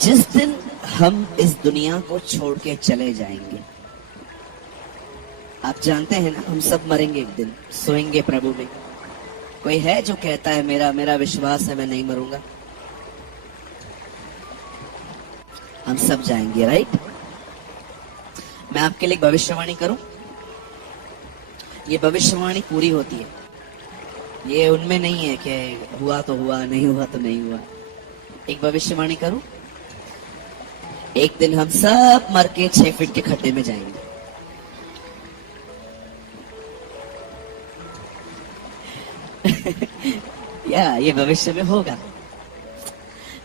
जिस दिन हम इस दुनिया को छोड़ के चले जाएंगे, आप जानते हैं ना, हम सब मरेंगे एक दिन, सोएंगे प्रभु में। कोई है जो कहता है मेरा विश्वास है मैं नहीं मरूंगा? हम सब जाएंगे, राइट? मैं आपके लिए भविष्यवाणी करूं? ये भविष्यवाणी पूरी होती है, ये उनमें नहीं है कि हुआ तो हुआ, नहीं हुआ तो नहीं हुआ। एक भविष्यवाणी करूं, एक दिन हम सब मर के 6 फीट के खड्डे में जाएंगे। या ये भविष्य में होगा।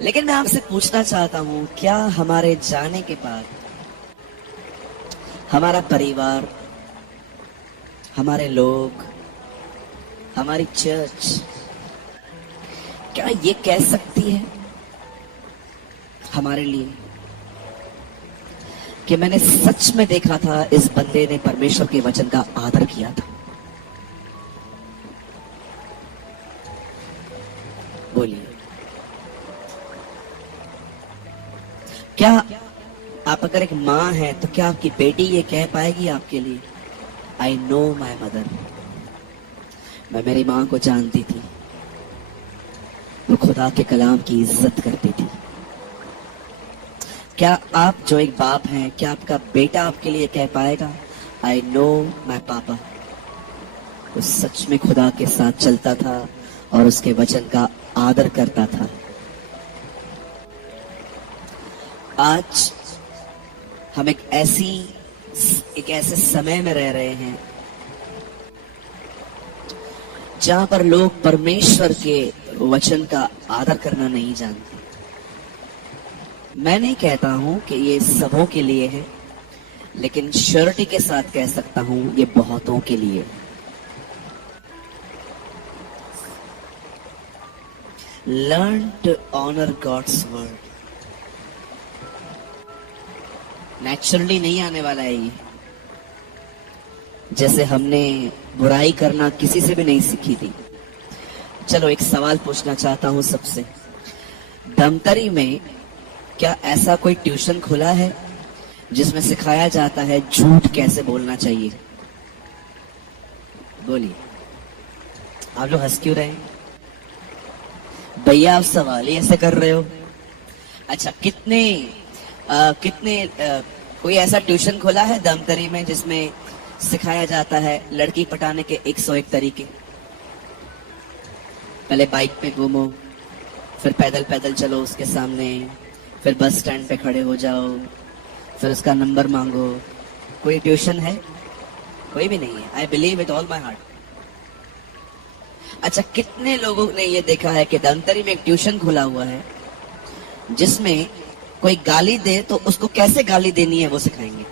लेकिन मैं आपसे पूछना चाहता हूं, क्या हमारे जाने के बाद हमारा परिवार, हमारे लोग, हमारी चर्च, क्या ये कह सकती है हमारे लिए कि मैंने सच में देखा था इस बंदे ने परमेश्वर के वचन का आदर किया था? बोलिए, क्या आप अगर एक मां है तो क्या आपकी बेटी ये कह पाएगी आपके लिए, आई नो माई मदर, मैं मेरी मां को जानती थी, वो खुदा के कलाम की इज्जत करती थी? क्या आप जो एक बाप हैं, क्या आपका बेटा आपके लिए कह पाएगा, आई नो माई पापा, वो सच में खुदा के साथ चलता था और उसके वचन का आदर करता था? आज हम एक ऐसे समय में रह रहे हैं जहां पर लोग परमेश्वर के वचन का आदर करना नहीं जानते। मैं नहीं कहता हूं कि ये सबों के लिए है, लेकिन श्योरिटी के साथ कह सकता हूं ये बहुतों के लिए। Learn to honour God's word. Naturally नहीं आने वाला है ये, जैसे हमने बुराई करना किसी से भी नहीं सीखी थी। चलो एक सवाल पूछना चाहता हूं सबसे, धमतरी में क्या ऐसा कोई ट्यूशन खुला है जिसमें सिखाया जाता है झूठ कैसे बोलना चाहिए? बोलिए, आप लोग हंस क्यों रहे हैं भैया? आप सवाल ही ऐसे कर रहे हो। अच्छा, कितने कोई ऐसा ट्यूशन खुला है धमतरी में जिसमें सिखाया जाता है लड़की पटाने के 101 तरीके? पहले बाइक पे घूमो, फिर पैदल पैदल चलो उसके सामने, फिर बस स्टैंड पे खड़े हो जाओ, फिर उसका नंबर मांगो। कोई ट्यूशन है? कोई भी नहीं है। I believe with all my heart. अच्छा, कितने लोगों ने ये देखा है कि धमतरी में एक ट्यूशन खुला हुआ है जिसमें कोई गाली दे तो उसको कैसे गाली देनी है वो सिखाएंगे?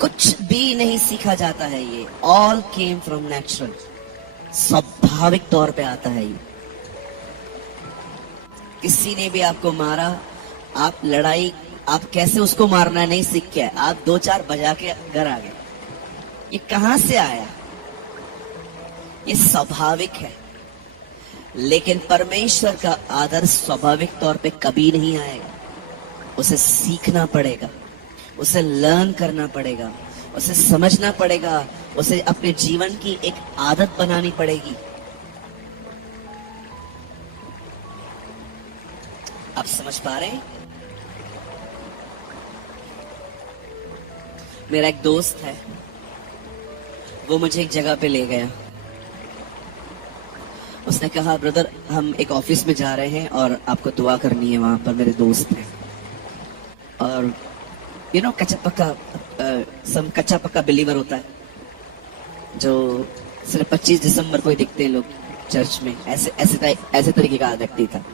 कुछ भी नहीं सीखा जाता है, ये ऑल केम फ्रॉम नेचुरल, स्वाभाविक तौर पे आता है ये। किसी ने भी आपको मारा, आप लड़ाई, आप कैसे उसको मारना नहीं सीख के, आप 2-4 बजा के घर आ गए। ये कहां से आया? ये स्वाभाविक है। लेकिन परमेश्वर का आदर स्वाभाविक तौर पे कभी नहीं आएगा, उसे सीखना पड़ेगा, उसे लर्न करना पड़ेगा, उसे समझना पड़ेगा, उसे अपने जीवन की एक आदत बनानी पड़ेगी। आप समझ पा रहे हैं? मेरा एक दोस्त है, वो मुझे एक जगह पे ले गया। उसने कहा, ब्रदर हम एक ऑफिस में जा रहे हैं और आपको दुआ करनी है, वहां पर मेरे दोस्त हैं। और यू नो कच्चा पक्का बिलीवर होता है जो सिर्फ 25 दिसंबर को ही दिखते हैं लोग चर्च में, ऐसे तरीके का व्यक्ति था।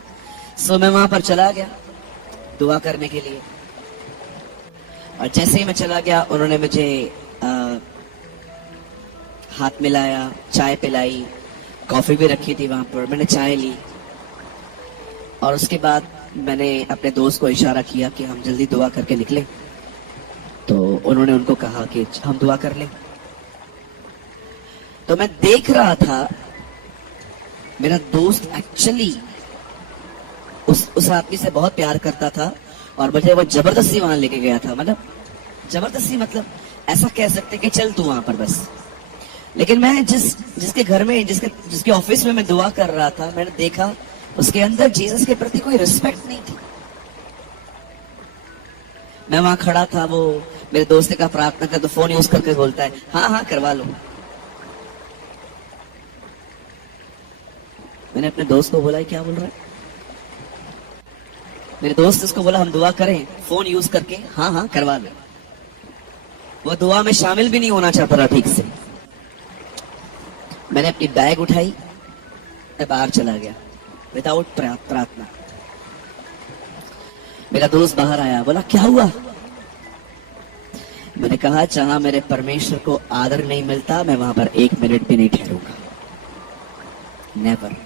सो मैं वहां पर चला गया दुआ करने के लिए, और जैसे ही मैं चला गया उन्होंने मुझे हाथ मिलाया, चाय पिलाई, कॉफी भी रखी थी वहां पर, मैंने चाय ली और उसके बाद मैंने अपने दोस्त को इशारा किया कि हम जल्दी दुआ करके निकले। तो उन्होंने उनको कहा कि हम दुआ कर लें। तो मैं देख रहा था मेरा दोस्त एक्चुअली उस आदमी से बहुत प्यार करता था और मुझे वो जबरदस्ती वहां लेके गया था। मतलब जबरदस्ती, मतलब ऐसा कह सकते कि चल तू वहां पर बस। लेकिन मैं जिसके घर में जिसके ऑफिस में मैं दुआ कर रहा था, मैंने देखा उसके अंदर जीसस के प्रति कोई रिस्पेक्ट नहीं थी। मैं वहां खड़ा था, वो मेरे दोस्त का प्रार्थना कर तो फोन यूज करके बोलता है हाँ हाँ करवा लो। मैंने अपने दोस्त को बोला क्या बोल रहा है। मेरे दोस्त उसको बोला हम दुआ करें फोन यूज करके, हाँ हाँ करवा लो। वो दुआ में शामिल भी नहीं होना चाहता था ठीक से। मैंने अपनी बैग उठाई, मैं बाहर चला गया विदाउट प्रार्थना। मेरा दोस्त बाहर आया, बोला क्या हुआ। मैंने कहा जहां मेरे परमेश्वर को आदर नहीं मिलता मैं वहां पर 1 मिनट भी नहीं ठहरूंगा, नेवर।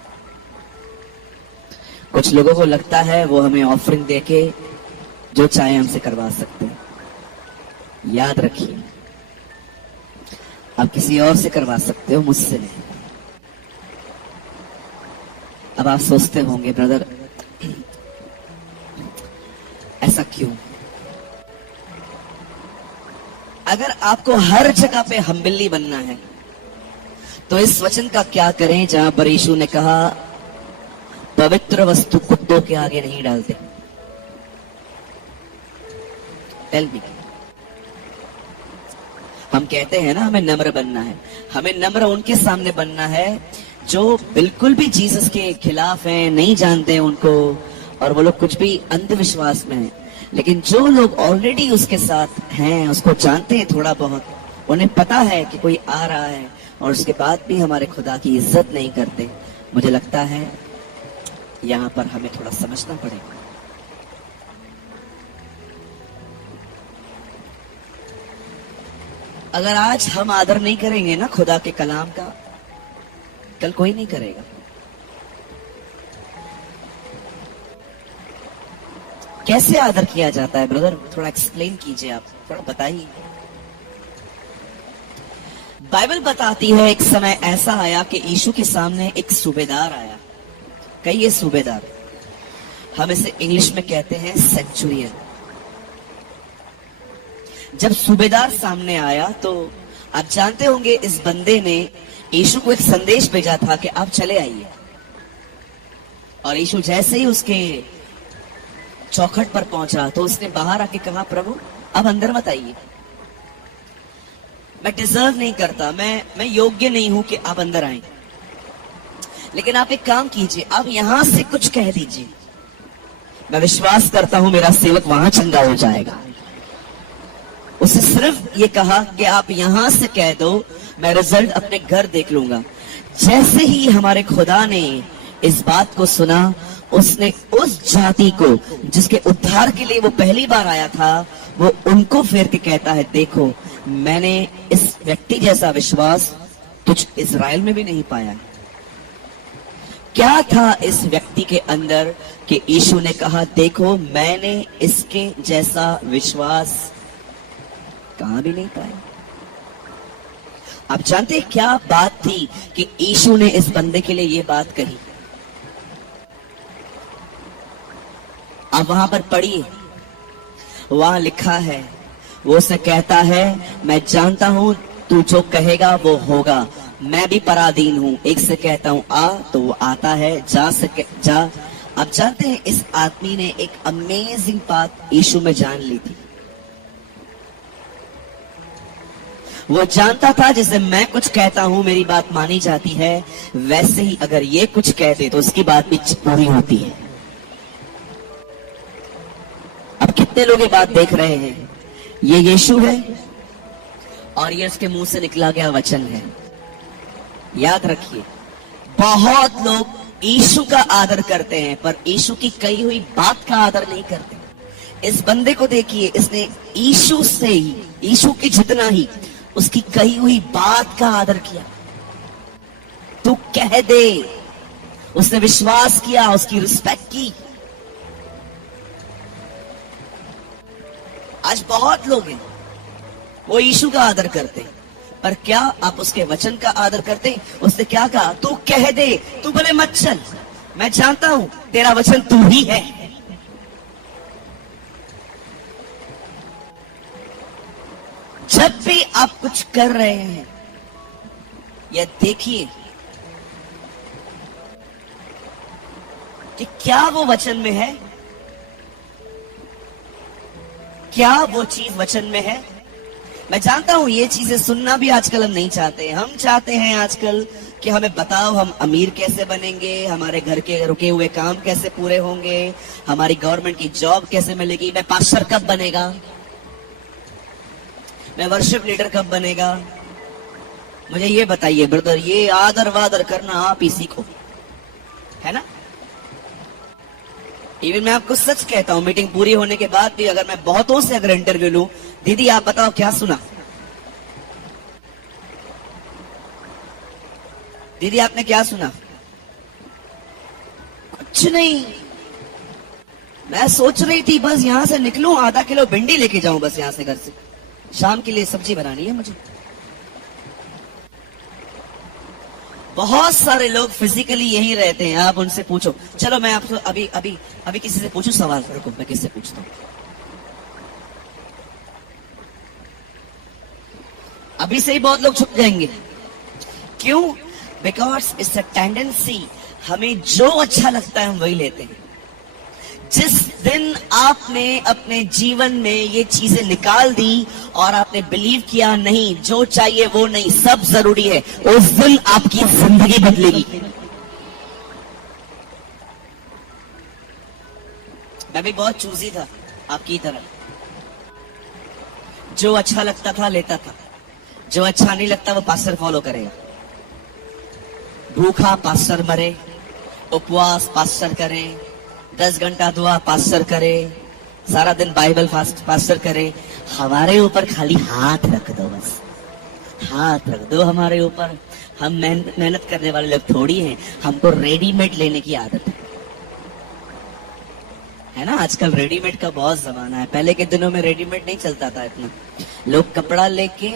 कुछ लोगों को लगता है वो हमें ऑफरिंग देके जो चाहे हमसे करवा सकते हैं। याद रखिए, आप किसी और से करवा सकते हो, मुझसे नहीं। अब आप सोचते होंगे ब्रदर ऐसा क्यों। अगर आपको हर जगह पे हम्बिली बनना है तो इस वचन का क्या करें जहां पर यीशु ने कहा पवित्र वस्तु कुत्तों के आगे नहीं डालते। Tell me. हम कहते हैं ना हमें नम्र बनना है, हमें नम्र उनके सामने बनना है जो बिल्कुल भी जीसस के खिलाफ हैं, नहीं जानते हैं उनको, और वो लोग कुछ भी अंधविश्वास में हैं। लेकिन जो लोग ऑलरेडी उसके साथ हैं, उसको जानते हैं थोड़ा बहुत, उन्हें पता है कि कोई आ रहा है और उसके बाद भी हमारे खुदा की इज्जत नहीं करते, मुझे लगता है यहां पर हमें थोड़ा समझना पड़ेगा। अगर आज हम आदर नहीं करेंगे ना खुदा के कलाम का, कल कोई नहीं करेगा। कैसे आदर किया जाता है ब्रदर, थोड़ा एक्सप्लेन कीजिए, आप थोड़ा बताइए। बाइबल बताती है एक समय ऐसा आया कि यीशु के सामने एक सूबेदार आया। कहिए सूबेदार, हम इसे इंग्लिश में कहते हैं सेंचुरियन। जब सूबेदार सामने आया तो आप जानते होंगे इस बंदे ने यीशु को एक संदेश भेजा था कि आप चले आइए। और यीशु जैसे ही उसके चौखट पर पहुंचा तो उसने बाहर आके कहा प्रभु अब अंदर मत आइए, मैं डिजर्व नहीं करता, मैं योग्य नहीं हूं कि आप अंदर आए, लेकिन आप एक काम कीजिए, आप यहां से कुछ कह दीजिए, मैं विश्वास करता हूं मेरा सेवक वहां चंगा हो जाएगा। उसे सिर्फ ये कहा कि आप यहां से कह दो, मैं रिजल्ट अपने घर देख लूंगा। जैसे ही हमारे खुदा ने इस बात को सुना, उसने उस जाति को जिसके उद्धार के लिए वो पहली बार आया था, वो उनको फेर के कहता है देखो मैंने इस व्यक्ति जैसा विश्वास तुझ इज़राइल में भी नहीं पाया। क्या था इस व्यक्ति के अंदर कि यीशु ने कहा देखो मैंने इसके जैसा विश्वास कहां भी नहीं पाया। आप जानते हैं क्या बात थी कि यीशु ने इस बंदे के लिए ये बात कही। आप वहां पर पढ़िए, वहां लिखा है, वो उसे कहता है मैं जानता हूं तू जो कहेगा वो होगा, मैं भी पराधीन हूं, एक से कहता हूं आ तो वो आता है, जा। आप जानते हैं इस आदमी ने एक अमेजिंग बात यीशु में जान ली थी। वो जानता था जैसे मैं कुछ कहता हूं मेरी बात मानी जाती है, वैसे ही अगर ये कुछ कहते तो उसकी बात भी पूरी होती है। अब कितने लोग ये बात देख रहे हैं, ये यीशु है और ये उसके मुंह से निकला गया वचन है। याद रखिए, बहुत लोग यीशु का आदर करते हैं पर यीशु की कही हुई बात का आदर नहीं करते। इस बंदे को देखिए, इसने यीशु से ही, यीशु की जितना ही उसकी कही हुई बात का आदर किया। तू कह दे, उसने विश्वास किया, उसकी रिस्पेक्ट की। आज बहुत लोग हैं वो यीशु का आदर करते, पर क्या आप उसके वचन का आदर करते? उसने क्या कहा, तू कह दे, तू भले मत चल, मैं जानता हूं तेरा वचन तू ही है। जब भी आप कुछ कर रहे हैं, यह देखिए कि क्या वो वचन में है, क्या वो चीज वचन में है। मैं जानता हूं ये चीजें सुनना भी आजकल हम नहीं चाहते। हम चाहते हैं आजकल कि हमें बताओ हम अमीर कैसे बनेंगे, हमारे घर के रुके हुए काम कैसे पूरे होंगे, हमारी गवर्नमेंट की जॉब कैसे मिलेगी, मैं पास्टर कब बनेगा, मैं वर्शिप लीडर कब बनेगा। मुझे ये बताइए ब्रदर, ये आदर वादर करना आप ही सीखो, है ना। इवन मैं आपको सच कहता हूं, मीटिंग पूरी होने के बाद भी अगर मैं बहुतों से अगर इंटरव्यू लूं, दीदी आप बताओ क्या सुना, दीदी आपने क्या सुना, कुछ नहीं। मैं सोच रही थी बस यहां से निकलूं, आधा किलो भिंडी लेके जाऊं बस यहां से, घर से शाम के लिए सब्जी बनानी है मुझे। बहुत सारे लोग फिजिकली यही रहते हैं, आप उनसे पूछो। चलो मैं आपको अभी अभी अभी किसी से पूछूं सवाल, रुको मैं किससे पूछता हूं। अभी से ही बहुत लोग छुप जाएंगे। क्यों? बिकॉज इट्स अ टेंडेंसी, हमें जो अच्छा लगता है हम वही लेते हैं। जिस दिन आपने अपने जीवन में ये चीजें निकाल दी और आपने बिलीव किया नहीं, जो चाहिए वो नहीं, सब जरूरी है, उस दिन आपकी जिंदगी बदलेगी। मैं भी बहुत चूजी था आपकी तरह, जो अच्छा लगता था लेता था, जो अच्छा नहीं लगता वो पास्टर फॉलो करेगा। भूखा पास्टर मरे, उपवास पास्टर करे, 10 घंटा दुआ पास्टर करे, सारा दिन बाइबल फास्ट पास्टर करे। हमारे ऊपर खाली हाथ रख दो, बस हाथ रख दो हमारे ऊपर। हम मेहनत करने वाले लोग थोड़ी हैं, हमको रेडीमेड लेने की आदत है ना। आजकल रेडीमेड का बहुत जमाना है, पहले के दिनों में रेडीमेड नहीं चलता था इतना, लोग कपड़ा लेके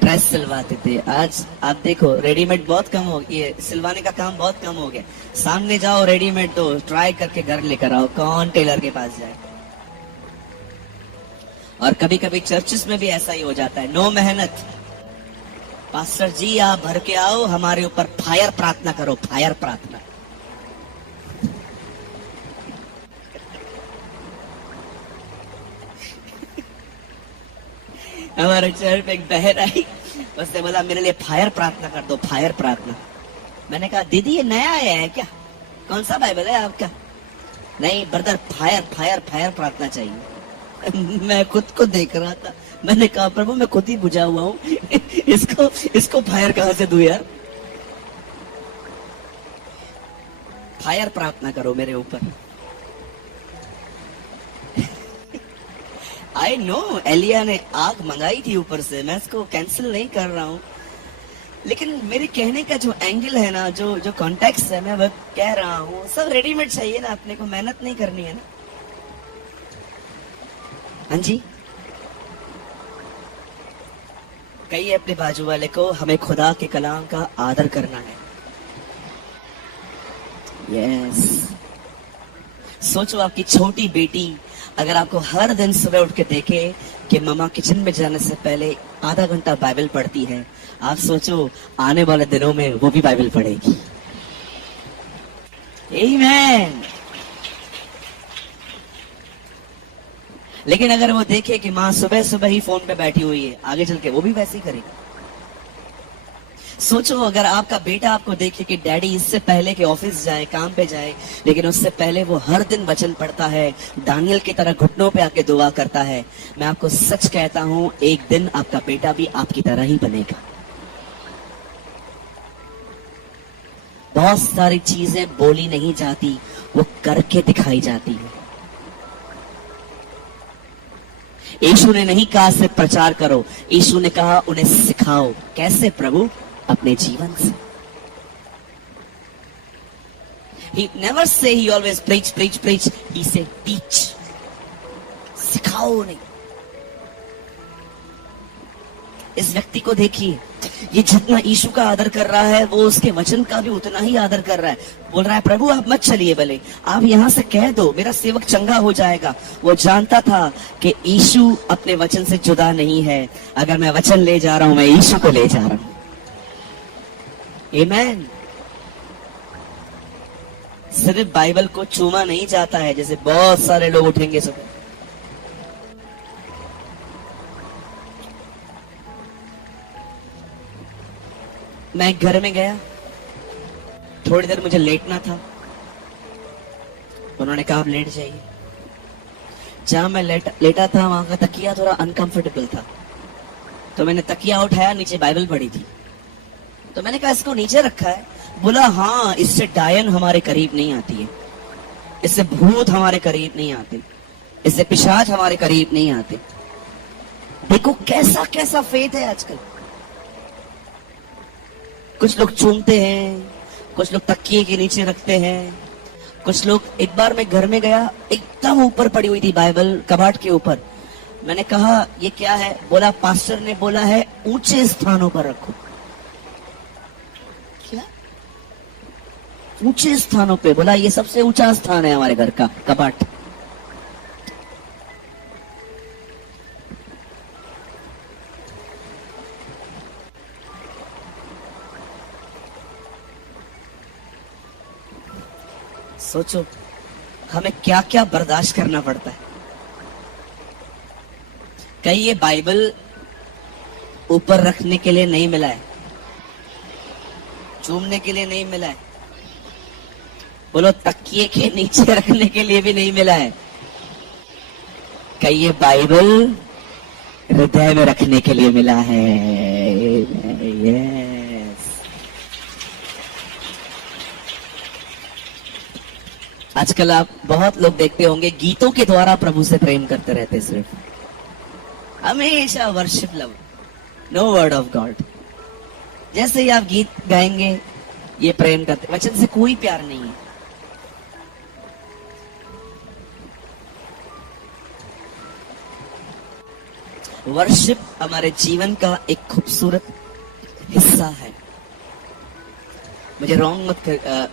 ड्रेस सिलवाते थे। आज आप देखो रेडीमेड बहुत कम हो गया, सिलवाने का काम बहुत कम हो गया। सामने जाओ रेडीमेड तो ट्राई करके घर लेकर आओ, कौन टेलर के पास जाए। और कभी कभी चर्चेस में भी ऐसा ही हो जाता है, नो मेहनत, पास्टर जी आप भर के आओ, हमारे ऊपर फायर प्रार्थना करो, फायर प्रार्थना। हमारे चर्च पे एक बहन आई, उसने बोला मेरे लिए फायर प्रार्थना कर दो, फायर प्रार्थना। मैंने कहा दीदी ये नया आया है क्या, कौन सा बाइबल है आपका? नहीं ब्रदर, फायर फायर फायर प्रार्थना चाहिए। मैं खुद को देख रहा था, मैंने कहा प्रभु मैं खुद ही बुझा हुआ हूँ, इसको फायर कहां से दूं यार। फायर प्रार्थना करो मेरे ऊपर। आई नो एलिया ने आग मंगाई थी ऊपर से, मैं इसको कैंसिल नहीं कर रहा हूं, लेकिन मेरे कहने का जो एंगल है ना, जो कॉन्टेक्स्ट है, मैं वो कह रहा हूं, सब रेडीमेड चाहिए ना, अपने को मेहनत नहीं करनी है ना। हाँ जी, कहिए अपने बाजू वाले को हमें खुदा के कलाम का आदर करना है। यस, सोचो आपकी छोटी बेटी अगर आपको हर दिन सुबह उठ के देखे कि मम्मा किचन में जाने से पहले आधा घंटा बाइबल पढ़ती है, आप सोचो आने वाले दिनों में वो भी बाइबल पढ़ेगी। आमीन। लेकिन अगर वो देखे कि माँ सुबह सुबह ही फोन पे बैठी हुई है, आगे चल के वो भी वैसे ही करेगी। सोचो अगर आपका बेटा आपको देखे कि डैडी इससे पहले कि ऑफिस जाए, काम पे जाए, लेकिन उससे पहले वो हर दिन वचन पढ़ता है, दानियल की तरह घुटनों पे आके दुआ करता है, मैं आपको सच कहता हूं एक दिन आपका बेटा भी आपकी तरह ही बनेगा। बहुत सारी चीजें बोली नहीं जाती, वो करके दिखाई जाती है। यीशु ने नहीं कहा सिर्फ प्रचार करो, यीशु ने कहा उन्हें सिखाओ। कैसे प्रभु? अपने जीवन से। He never say he always preach, preach, preach. He say teach. सिखाओ नहीं। इस व्यक्ति को देखिए, ये जितना यीशु का आदर कर रहा है वो उसके वचन का भी उतना ही आदर कर रहा है। बोल रहा है प्रभु आप मत चलिए, भले आप यहाँ से कह दो, मेरा सेवक चंगा हो जाएगा। वो जानता था कि यीशु अपने वचन से जुदा नहीं है। अगर मैं वचन ले जा रहा हूं, मैं यीशु को ले जा रहा हूं। आमीन। सिर्फ बाइबल को चूमा नहीं जाता है जैसे बहुत सारे लोग उठेंगे सुबह। मैं घर में गया, थोड़ी देर मुझे लेटना था। उन्होंने कहा आप लेट जाइए। जहां मैं लेटा था वहां का तकिया थोड़ा अनकंफर्टेबल था, तो मैंने तकिया उठाया, नीचे बाइबल पड़ी थी। तो मैंने कहा इसको नीचे रखा है। बोला हाँ, इससे डायन हमारे करीब नहीं आती है, इससे भूत हमारे करीब नहीं आते, इससे पिशाच हमारे करीब नहीं आते। देखो कैसा कैसा फेथ है आजकल। कुछ लोग चूमते हैं, कुछ लोग तकिए के नीचे रखते हैं, कुछ लोग। एक बार मैं घर में गया, एकदम ऊपर पड़ी हुई थी बाइबल कबाड़ के ऊपर। मैंने कहा ये क्या है? बोला पास्टर ने बोला है ऊंचे स्थानों पर रखो। क्या ऊंचे स्थानों पे? बोला ये सबसे ऊंचा स्थान है हमारे घर का कबाड़। सोचो हमें क्या क्या बर्दाश्त करना पड़ता है। कहीं ये बाइबल ऊपर रखने के लिए नहीं मिला है, चूमने के लिए नहीं मिला है। बोलो तकिए के नीचे रखने के लिए भी नहीं मिला है। कहीं ये बाइबल हृदय में रखने के लिए मिला है। यस। आजकल आप बहुत लोग देखते होंगे गीतों के द्वारा प्रभु से प्रेम करते रहते, सिर्फ हमेशा worship love, no word of God. जैसे ही आप गीत गाएंगे ये प्रेम करते, वचन से कोई प्यार नहीं है। वर्शिप हमारे जीवन का एक खूबसूरत हिस्सा है। मुझे रॉन्ग मत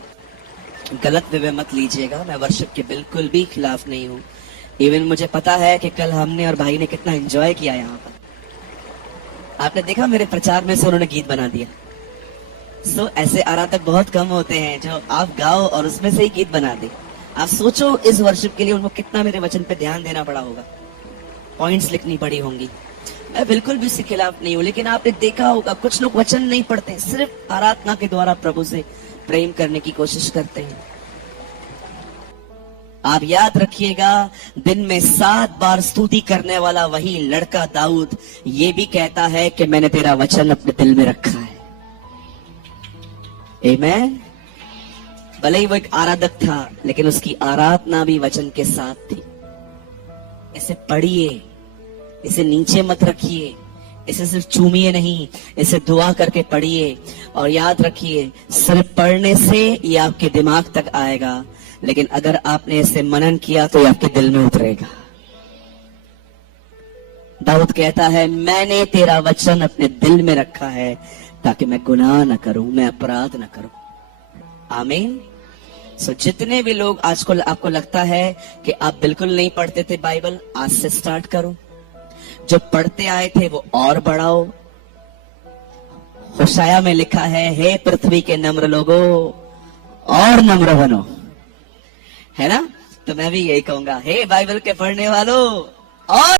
गलत वे मत लीजिएगा, मैं वर्शिप के बिल्कुल भी खिलाफ नहीं हूं। इवन मुझे पता है कि कल हमने और भाई ने कितना एंजॉय किया यहाँ पर। आपने देखा मेरे प्रचार में से उन्होंने गीत बना दिया। सो ऐसे आराधक बहुत कम होते हैं जो आप गाओ और उसमें से ही गीत बना दे। आप सोचो इस वर्शिप के लिए उनको कितना मेरे वचन पे ध्यान देना पड़ा होगा, पॉइंट्स लिखनी पड़ी होंगी। मैं बिल्कुल भी इसके खिलाफ नहीं हूं, लेकिन आपने देखा होगा कुछ लोग वचन नहीं पढ़ते, सिर्फ आराधना के द्वारा प्रभु से प्रेम करने की कोशिश करते हैं। आप याद रखिएगा, दिन में 7 बार स्तुति करने वाला वही लड़का दाऊद ये भी कहता है कि मैंने तेरा वचन अपने दिल में रखा है। आमीन। भले ही वो एक आराधक था, लेकिन उसकी आराधना भी वचन के साथ थी। इसे पढ़िए, इसे नीचे मत रखिए, इसे सिर्फ चूमिए नहीं, इसे दुआ करके पढ़िए। और याद रखिए, सिर्फ पढ़ने से ये आपके दिमाग तक आएगा, लेकिन अगर आपने इसे मनन किया तो ये आपके दिल में उतरेगा। दाऊद कहता है मैंने तेरा वचन अपने दिल में रखा है ताकि मैं गुनाह न करूं, मैं अपराध न करूं। आमीन। सो जितने भी लोग आजकल आपको लगता है कि आप बिल्कुल नहीं पढ़ते थे बाइबल, आज से स्टार्ट करो। जो पढ़ते आए थे वो और बढ़ाओ। होशाया में लिखा है हे पृथ्वी के नम्र लोगों और नम्र बनो, है ना? तो मैं भी यही कहूंगा, हे बाइबल के पढ़ने वालों और